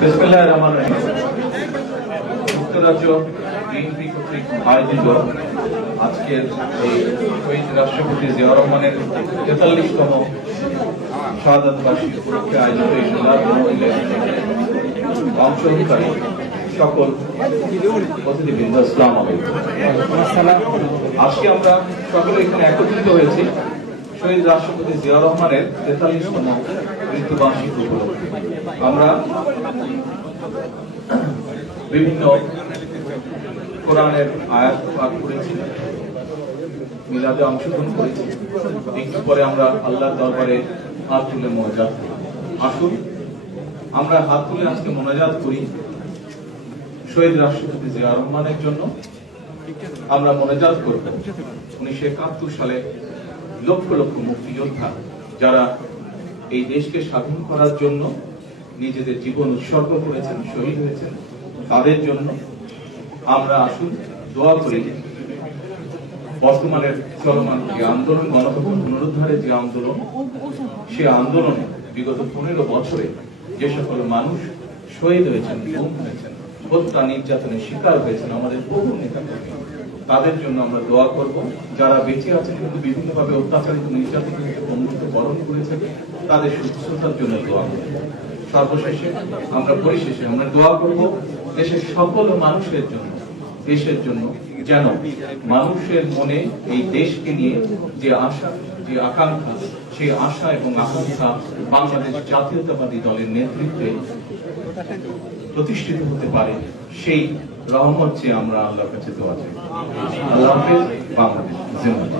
বিসমিল্লাহির রহমানির রহিম। যুক্তরাজ্য বিএনপি কর্তৃক আয়োজিত আজকের এই শহীদ রাষ্ট্রপতি জিয়াউর রহমানের ৪৩তম শাহাদাত বার্ষিকী উপলক্ষে আয়োজিত এই মিলাদ মাহফিলে অংশগ্রহণকারী সকল অতিথিবৃন্দ, আসসালামু আলাইকুম। আজকে আমরা সকলে এখানে একত্রিত হয়েছি শহীদ রাষ্ট্রপতি জিয়াউর রহমানের ৪৩তম মৃত্যুবার্ষিকী উপলক্ষে। আমরা বিভিন্ন কোরআনের আয়াত পাঠ করেছি, মিলাদে অংশগ্রহণ করেছি। একটু পরে আমরা আল্লাহর দরবারে হাত তুলে মোনাজাত করি। আসুন আমরা হাত তুলে আজকে মোনাজাত করি শহীদ রাষ্ট্রপতি জিয়াউর রহমানের জন্য। আমরা মোনাজাত করব 1971 সালে লক্ষ লক্ষ মুক্তিযোদ্ধা যারা এই দেশকে স্বাধীন করার জন্য নিজেদের জীবন উৎসর্গ করেছেন, শহীদ হয়েছেন, তাদের জন্য। আমরা আসুন দোয়া করি বর্তমানের চলমান যে আন্দোলন, গণতন্ত্র পুনরুদ্ধারের যে আন্দোলন, সে আন্দোলনে বিগত 15 বছরে যে সকল মানুষ শহীদ হয়েছেন, গুম হয়েছেন, হত্যা নির্যাতনের শিকার হয়েছেন, আমাদের বহু নেতা কর্মী, তাদের জন্য আমরা দোয়া করব। যারা বেঁচে আছেন কিন্তু বিভিন্নভাবে অত্যাচারিত, নির্যাতিত, বন্ধুত্ব বরণ করেছেন, তাদের সুস্থতার জন্য দোয়া করব। সর্বশেষে পরিশেষে আমরা দোয়া করব দেশের সকল মানুষের জন্য, দেশের জন্য, যেন মানুষের মনে এই দেশকে নিয়ে যে আশা, যে আকাঙ্ক্ষা, সেই আশা এবং আকাঙ্ক্ষা বাংলাদেশ জাতীয়তাবাদী দলের নেতৃত্বে প্রতিষ্ঠিত হতে পারে। সেই রহমত চেয়ে আমরা আল্লাহর কাছে দোয়া চাই। আল্লাহ হাফেজ। বাংলাদেশ জিন্দাবাদ।